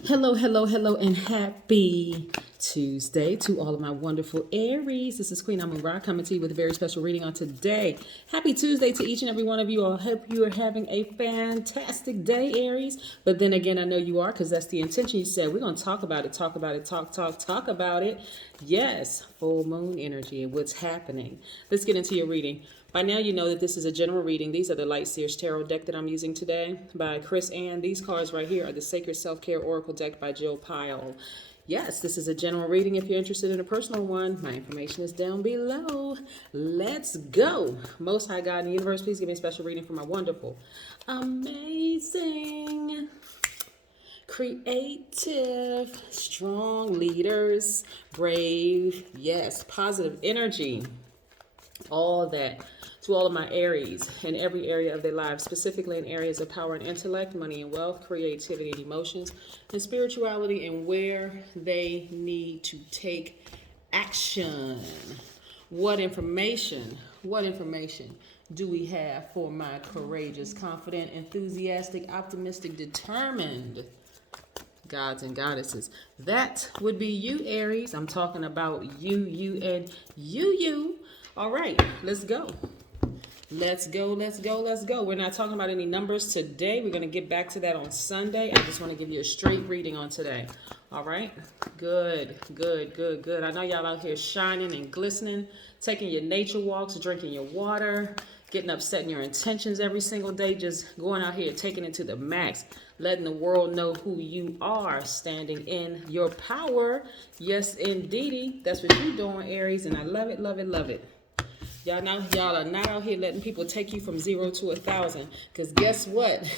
Hello, hello, hello, and happy Tuesday to all of my wonderful Aries. This is Queen Amun Ra coming to you with a very special reading on today. Happy Tuesday to each and every one of you. I hope you are having a fantastic day, Aries. But then again, I know you are because that's the intention. You said we're going to talk about it, talk about it. Yes, full moon energy and what's happening. Let's get into your reading. By now, you know that this is a general reading. These are the Light Seers Tarot deck that I'm using today by Chris Ann. These cards right here are the Sacred Self-Care Oracle deck by Jill Pyle. Yes, this is a general reading. If you're interested in a personal one, my information is down below. Let's go. Most High God in the universe, please give me a special reading for my wonderful, amazing, creative, strong leaders, brave, yes, positive energy, all that to all of my Aries in every area of their lives, specifically in areas of power and intellect, money and wealth, creativity and emotions, and spirituality, and where they need to take action. What information do we have for my courageous, confident, enthusiastic, optimistic, determined gods and goddesses? That would be you, Aries. I'm talking about you, and you. All right, let's go. Let's go. We're not talking about any numbers today. We're going to get back to that on Sunday. I just want to give you a straight reading on today. All right? Good. I know y'all out here shining and glistening, taking your nature walks, drinking your water, getting up, setting your intentions every single day, just going out here, taking it to the max, letting the world know who you are, standing in your power. Yes, indeedy. That's what you're doing, Aries, and I love it. Y'all are not out here letting people take you from 0 to 1,000. Because guess what?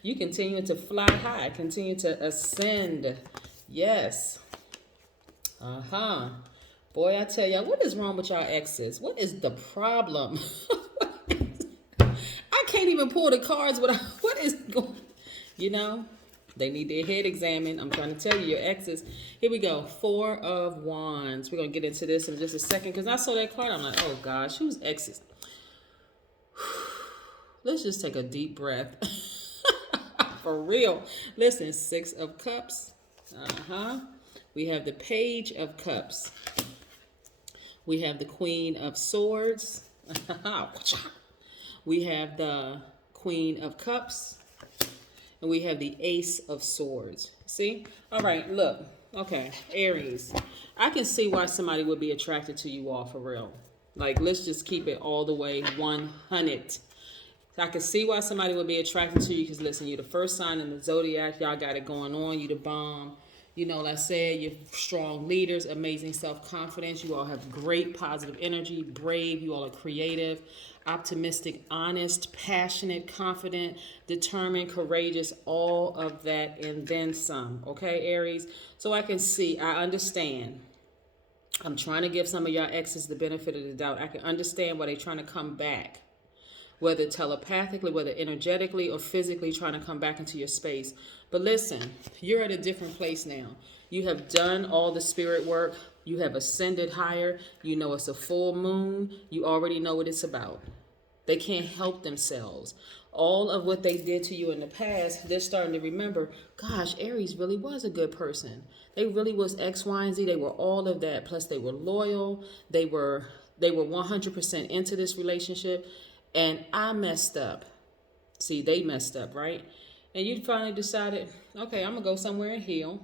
You continue to fly high, continue to ascend. Yes. Boy, I tell y'all, what is wrong with y'all exes? What is the problem? I can't even pull the cards without, what is going, you know? They need their head examined. I'm trying to tell you, your exes. Here we go. 4 of Wands. We're going to get into this in just a second. Because I saw that card. I'm like, oh, gosh. Who's exes? Let's just take a deep breath. For real. Listen, 6 of Cups. We have the Page of Cups. We have the Queen of Swords. We have the Queen of Cups. And we have the Ace of Swords. See? All right, look. Okay, Aries. I can see why somebody would be attracted to you all for real. Like, let's just keep it all the way 100. I can see why somebody would be attracted to you because, listen, you're the first sign in the Zodiac. Y'all got it going on. You the bomb. You know, like I said, you're strong leaders, amazing self-confidence. You all have great positive energy, brave. You all are creative, optimistic, honest, passionate, confident, determined, courageous, all of that and then some. Okay, Aries? So I can see, I understand. I'm trying to give some of y'all exes the benefit of the doubt. I can understand why they're trying to come back, whether telepathically, whether energetically, or physically trying to come back into your space. But listen, you're at a different place now. You have done all the spirit work. You have ascended higher. You know it's a full moon. You already know what it's about. They can't help themselves. All of what they did to you in the past, they're starting to remember, gosh, Aries really was a good person. They really was X, Y, and Z. They were all of that. Plus they were loyal. They were 100% into this relationship. And I messed up. See, they messed up, right? And you finally decided, okay, I'm going to go somewhere and heal.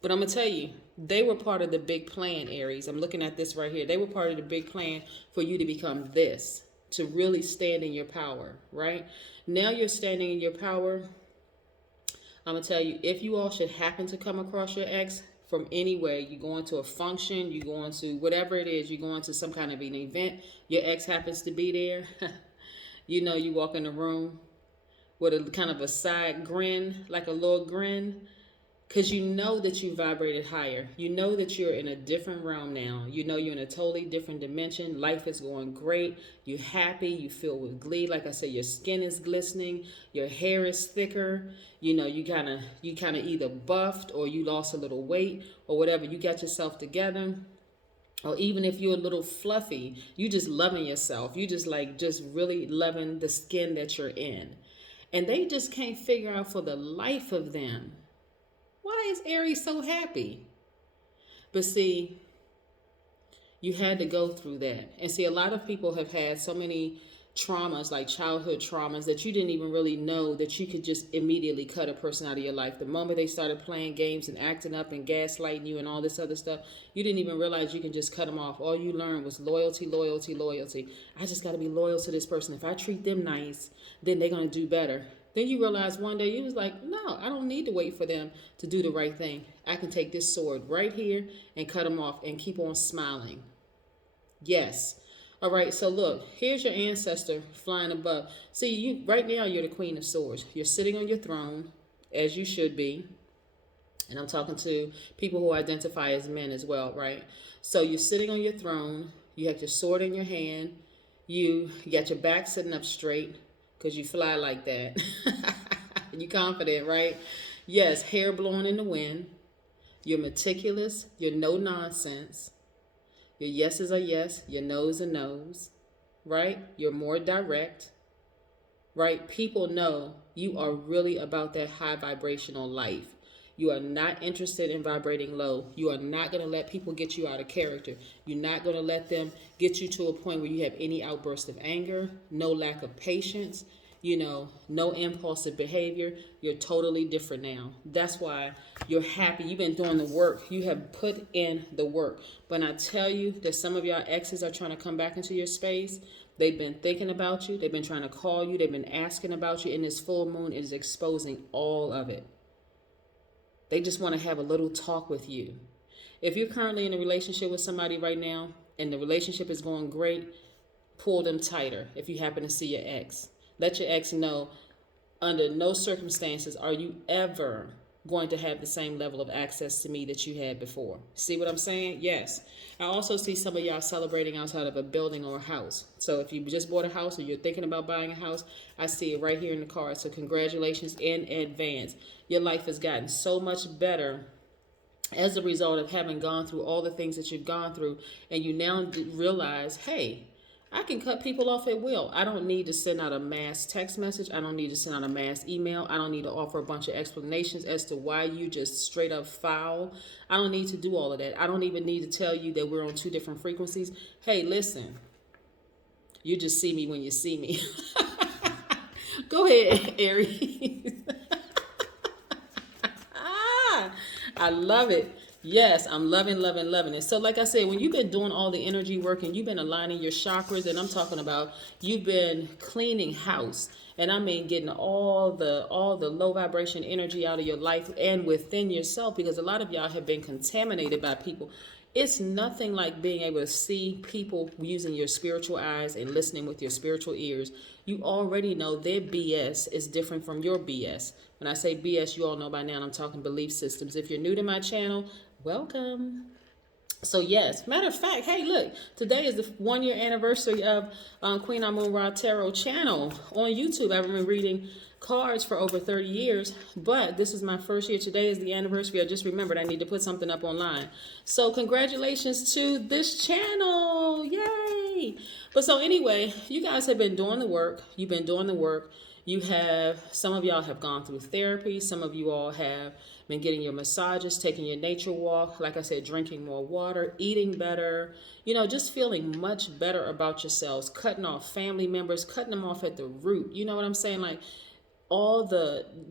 But I'm going to tell you, they were part of the big plan, Aries. I'm looking at this right here. They were part of the big plan for you to become this, to really stand in your power, right? Now you're standing in your power. I'm going to tell you, if you all should happen to come across your ex from anywhere, you going to a function, you going to whatever it is, you going to some kind of an event, your ex happens to be there, you know, you walk in the room with a kind of a side grin, like a little grin, because you know that you vibrated higher. You know that you're in a different realm now. You know you're in a totally different dimension. Life is going great. You're happy. You feel with glee. Like I said, your skin is glistening. Your hair is thicker. You know, you kind of either buffed or you lost a little weight or whatever. You got yourself together. Or even if you're a little fluffy, you just loving yourself. You just really loving the skin that you're in. And they just can't figure out for the life of them, why is Aries so happy? But see, you had to go through that. And see, a lot of people have had so many traumas, like childhood traumas, that you didn't even really know that you could just immediately cut a person out of your life. The moment they started playing games and acting up and gaslighting you and all this other stuff, you didn't even realize you can just cut them off. All you learned was loyalty, loyalty, loyalty. I just got to be loyal to this person. If I treat them nice, then they're going to do better. Then you realize one day you was like, no, I don't need to wait for them to do the right thing. I can take this sword right here and cut them off and keep on smiling. Yes. All right, so look, here's your ancestor flying above. See, you right now you're the Queen of Swords. You're sitting on your throne, as you should be. And I'm talking to people who identify as men as well, right? So you're sitting on your throne. You have your sword in your hand. You got your back sitting up straight because you fly like that. You're confident, right? Yes, hair blowing in the wind. You're meticulous. You're no nonsense. Your yeses are yes, your no's are no's, right? You're more direct, right? People know you are really about that high vibrational life. You are not interested in vibrating low. You are not going to let people get you out of character. You're not going to let them get you to a point where you have any outburst of anger, no lack of patience, no impulsive behavior. You're totally different now. That's why you're happy. You've been doing the work. You have put in the work. But I tell you that some of y'all exes are trying to come back into your space. They've been thinking about you. They've been trying to call you. They've been asking about you. And this full moon is exposing all of it. They just want to have a little talk with you. If you're currently in a relationship with somebody right now and the relationship is going great, pull them tighter if you happen to see your ex. Let your ex know under no circumstances are you ever going to have the same level of access to me that you had before. See what I'm saying? Yes. I also see some of y'all celebrating outside of a building or a house. So if you just bought a house or you're thinking about buying a house, I see it right here in the card. So congratulations in advance. Your life has gotten so much better as a result of having gone through all the things that you've gone through. And you now realize, hey, I can cut people off at will. I don't need to send out a mass text message. I don't need to send out a mass email. I don't need to offer a bunch of explanations as to why you just straight up foul. I don't need to do all of that. I don't even need to tell you that we're on two different frequencies. Hey, listen, you just see me when you see me. Go ahead, Aries. I love it. Yes, I'm loving it. So like I said, when you've been doing all the energy work and you've been aligning your chakras, and I'm talking about you've been cleaning house, and I mean getting all the low vibration energy out of your life and within yourself, because a lot of y'all have been contaminated by people. It's nothing like being able to see people using your spiritual eyes and listening with your spiritual ears. You already know their BS is different from your BS. When I say BS, you all know by now I'm talking belief systems. If you're new to my channel, welcome. So yes, matter of fact, hey, look, today is the 1-year anniversary of Queen Amun Ra Tarot channel on YouTube. I've been reading cards for over 30 years, but this is my first year. Today is the anniversary. I just remembered I need to put something up online. So congratulations to this channel. Yay. But so anyway, you guys have been doing the work. You've been doing the work. Some of y'all have gone through therapy. Some of you all have been getting your massages, taking your nature walk, like I said, drinking more water, eating better, just feeling much better about yourselves, cutting off family members, cutting them off at the root. You know what I'm saying? Like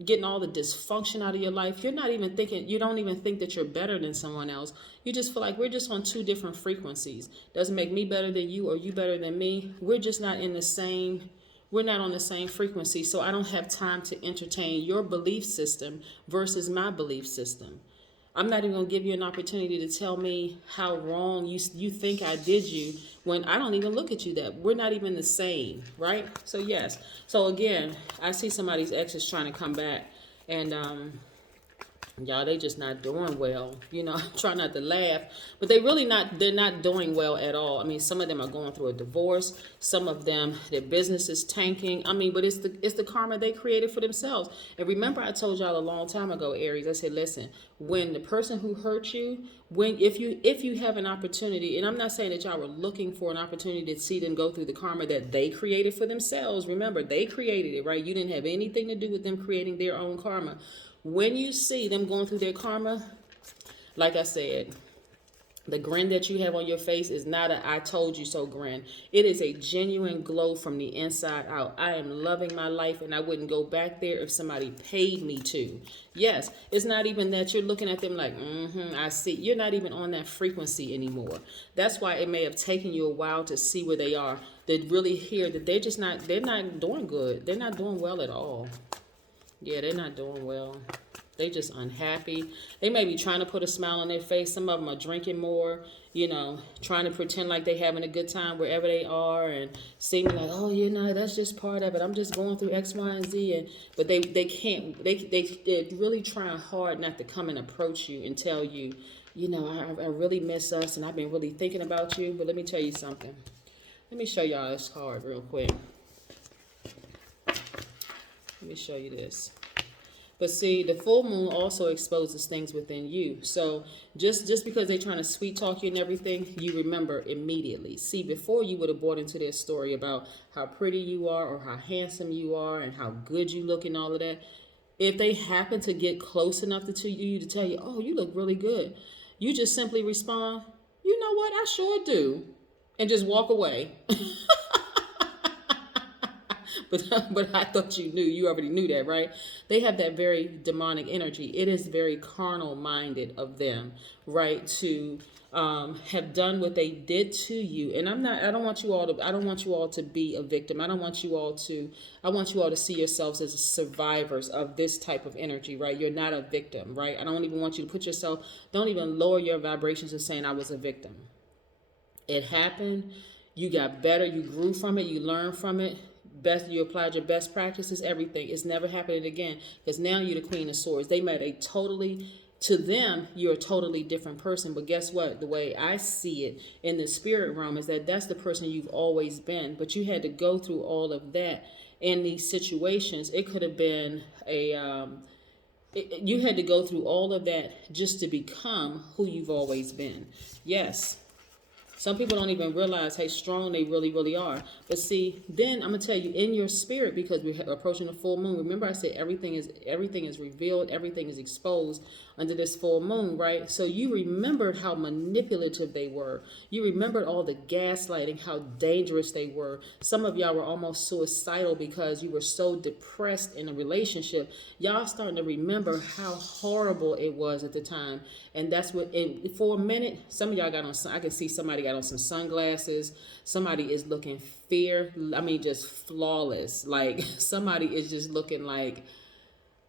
getting all the dysfunction out of your life. You don't even think that you're better than someone else. You just feel like we're just on two different frequencies. Doesn't make me better than you or you better than me. We're just not we're not on the same frequency, so I don't have time to entertain your belief system versus my belief system. I'm not even going to give you an opportunity to tell me how wrong you think I did you when I don't even look at you that. We're not even the same, right? So yes. So again, I see somebody's ex is trying to come back, and Y'all, they just not doing well. You know, I try not to laugh, but they're not doing well at all. I mean, some of them are going through a divorce. Some of them, their business is tanking. I mean, but it's the karma they created for themselves. And remember, I told y'all a long time ago, Aries, I said, listen, when the person who hurt you, if you have an opportunity, and I'm not saying that y'all were looking for an opportunity to see them go through the karma that they created for themselves. Remember, they created it, right? You didn't have anything to do with them creating their own karma. When you see them going through their karma, like I said, the grin that you have on your face is not a "I told you so" grin. It is a genuine glow from the inside out. I am loving my life and I wouldn't go back there if somebody paid me to. Yes, it's not even that you're looking at them like, I see. You're not even on that frequency anymore. That's why it may have taken you a while to see where they are, to really hear that they're not doing good. They're not doing well at all. Yeah, they're not doing well. They just unhappy. They may be trying to put a smile on their face. Some of them are drinking more, you know, trying to pretend like they're having a good time wherever they are and seeming like, oh, you know, that's just part of it. I'm just going through X, Y, and Z. But they can't, they're really trying hard not to come and approach you and tell you, you know, I really miss us and I've been really thinking about you. But let me tell you something. Let me show y'all this card real quick. Let me show you this. But see, the full moon also exposes things within you. So just because they're trying to sweet talk you and everything, you remember immediately. See, before you would have bought into their story about how pretty you are or how handsome you are and how good you look and all of that. If they happen to get close enough to you to tell you, oh, you look really good, you just simply respond, you know what, I sure do. And just walk away. But I thought you knew. You already knew that, right? They have that very demonic energy. It is very carnal minded of them, right? To have done what they did to you. And I don't want you all to be a victim. I want you all to see yourselves as survivors of this type of energy, right? You're not a victim, right? I don't even want you to don't even lower your vibrations of saying I was a victim. It happened. You got better. You grew from it. You learned from it. You applied your best practices, everything. It's never happening again because now you're the Queen of Swords. They made to them, you're a totally different person. But guess what? The way I see it in the spirit realm is that's the person you've always been. But you had to go through all of that in these situations. It could have been you had to go through all of that just to become who you've always been. Yes. Some people don't even realize how strong they really, really are. But see, then I'm going to tell you, in your spirit, because we're approaching the full moon, remember I said everything is revealed, everything is exposed under this full moon, right? So you remembered how manipulative they were. You remembered all the gaslighting, how dangerous they were. Some of y'all were almost suicidal because you were so depressed in a relationship. Y'all starting to remember how horrible it was at the time. And that's what, for a minute, some of y'all I can see somebody got on some sunglasses. Somebody is looking just flawless. Like somebody is just looking like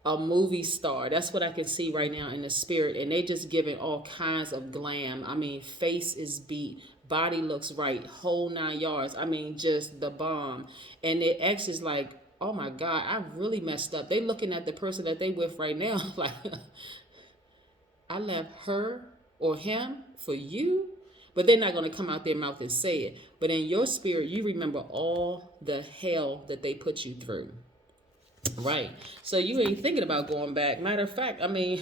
a movie star. That's what I can see right now in the spirit. And they just giving all kinds of glam. I mean, face is beat. Body looks right. Whole 9 yards. I mean, just the bomb. And their ex is like, oh my God, I really messed up. They looking at the person that they with right now like, I left her or him for you. But they're not going to come out their mouth and say it. But in your spirit, you remember all the hell that they put you through. Right. So you ain't thinking about going back. Matter of fact, I mean,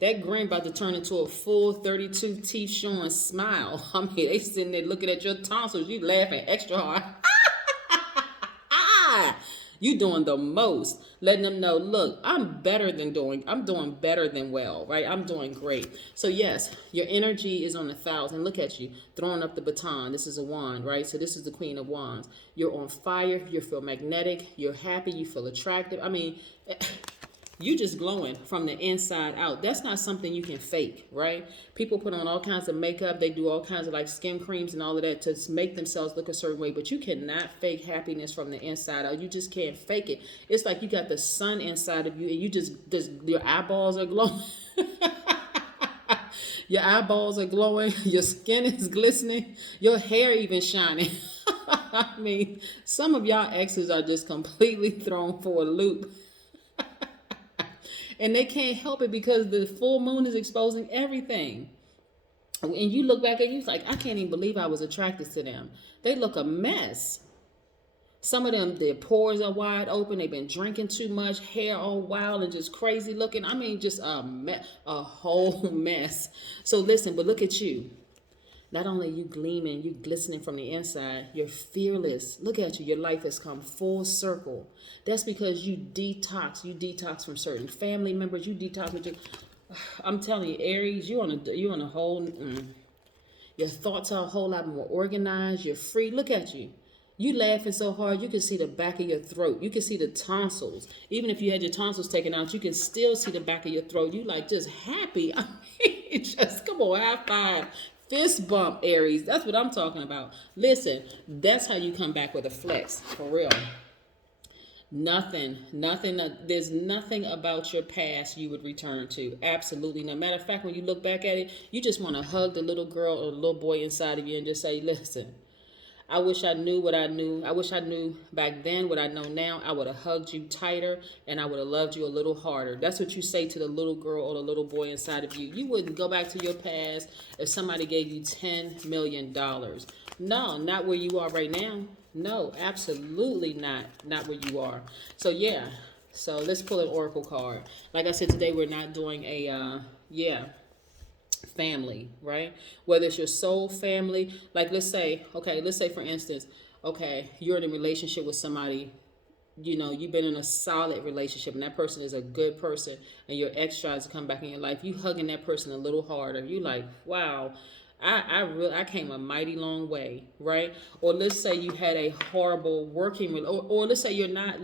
that grin about to turn into a full 32 teeth showing smile. I mean, they sitting there looking at your tonsils. You laughing extra hard. You doing the most, letting them know, look, I'm doing better than well, right? I'm doing great. So yes, your energy is on 1,000. Look at you throwing up the baton. This is a wand, right? So this is the Queen of Wands. You're on fire. You feel magnetic. You're happy. You feel attractive. I mean, you just glowing from the inside out. That's not something you can fake, right? People put on all kinds of makeup. They do all kinds of like skin creams and all of that to make themselves look a certain way. But you cannot fake happiness from the inside out. You just can't fake it. It's like you got the sun inside of you and you just your eyeballs are glowing. Your eyeballs are glowing. Your skin is glistening. Your hair even shining. I mean, some of y'all exes are just completely thrown for a loop. And they can't help it because the full moon is exposing everything. And you look back at you, it's like, I can't even believe I was attracted to them. They look a mess. Some of them, their pores are wide open. They've been drinking too much, hair all wild and just crazy looking. I mean, just a whole mess. So listen, but look at you. Not only are you gleaming, you glistening from the inside, you're fearless. Look at you. Your life has come full circle. That's because you detox. You detox from certain family members. You detox with your... I'm telling you, Aries, you're on a whole... Your thoughts are a whole lot more organized. You're free. Look at you. You laughing so hard, you can see the back of your throat. You can see the tonsils. Even if you had your tonsils taken out, you can still see the back of your throat. You like just happy. I mean, just come on, high five. Fist bump, Aries. That's what I'm talking about. Listen, that's how you come back with a flex, for real. Nothing, there's nothing about your past you would return to. Absolutely no. Matter of fact, when you look back at it, you just want to hug the little girl or the little boy inside of you and just say, listen, I wish I knew what I knew. I wish I knew back then what I know now. I would have hugged you tighter and I would have loved you a little harder. That's what you say to the little girl or the little boy inside of you. You wouldn't go back to your past if somebody gave you $10 million. No, not where you are right now. No, absolutely not. Not where you are. So, yeah. So, let's pull an oracle card. Like I said, today we're not doing a, family, right? Whether it's your soul family, like let's say for instance, okay, you're in a relationship with somebody, you know, you've been in a solid relationship and that person is a good person and your ex tries to come back in your life, you hugging that person a little harder. You like, wow, I came a mighty long way, right? Or let's say you had a horrible working, or let's say you're not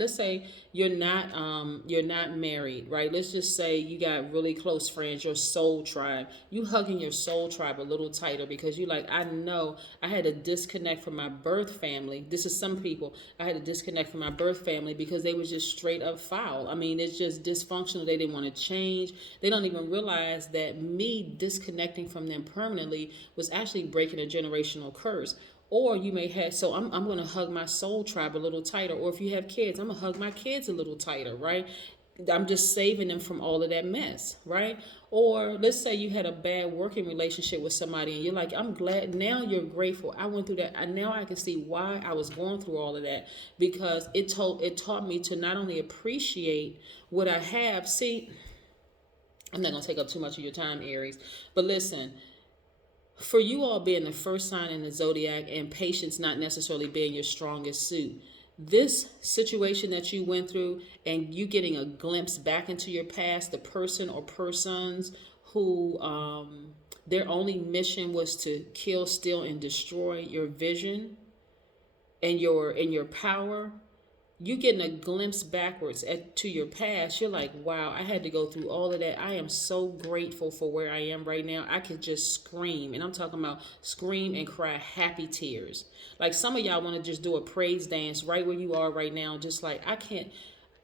married, right? Let's just say you got really close friends, your soul tribe. You hugging your soul tribe a little tighter because you like, I know I had to disconnect from my birth family. This is some people. I had to disconnect from my birth family because they was just straight up foul. I mean, it's just dysfunctional. They didn't want to change. They don't even realize that me disconnecting from them permanently was actually breaking a generational curse. Or you may have, so I'm going to hug my soul tribe a little tighter. Or if you have kids, I'm going to hug my kids a little tighter, right? I'm just saving them from all of that mess, right? Or let's say you had a bad working relationship with somebody and you're like, I'm glad, now you're grateful. I went through that. Now I can see why I was going through all of that, because it taught me to not only appreciate what I have. See, I'm not going to take up too much of your time, Aries, but listen, for you all being the first sign in the Zodiac and patience not necessarily being your strongest suit, this situation that you went through and you getting a glimpse back into your past, the person or persons who their only mission was to kill, steal, and destroy your vision and your power, you getting a glimpse backwards to your past. You're like, wow, I had to go through all of that. I am so grateful for where I am right now. I could just scream, and I'm talking about scream and cry happy tears. Like some of y'all want to just do a praise dance right where you are right now. Just like, I can't.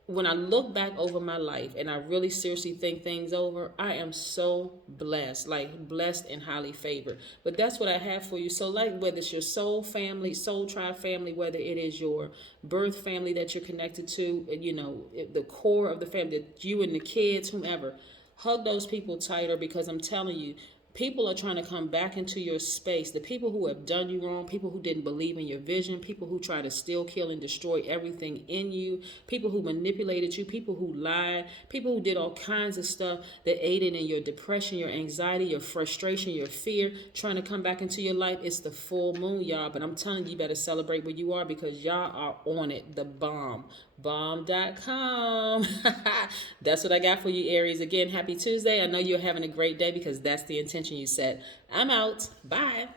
When I look back over my life and I really seriously think things over, I am so blessed, like blessed and highly favored. But that's what I have for you. So like whether it's your soul family, soul tribe family, whether it is your birth family that you're connected to, you know, the core of the family, that you and the kids, whomever, hug those people tighter, because I'm telling you, people are trying to come back into your space. The people who have done you wrong, people who didn't believe in your vision, people who try to steal, kill, and destroy everything in you, people who manipulated you, people who lied, people who did all kinds of stuff that aided in your depression, your anxiety, your frustration, your fear, trying to come back into your life. It's the full moon, y'all. But I'm telling you, you better celebrate where you are, because y'all are on it. The bomb. Bomb.com. That's what I got for you, Aries. Again, happy Tuesday. I know you're having a great day because that's the intention you set. I'm out. Bye.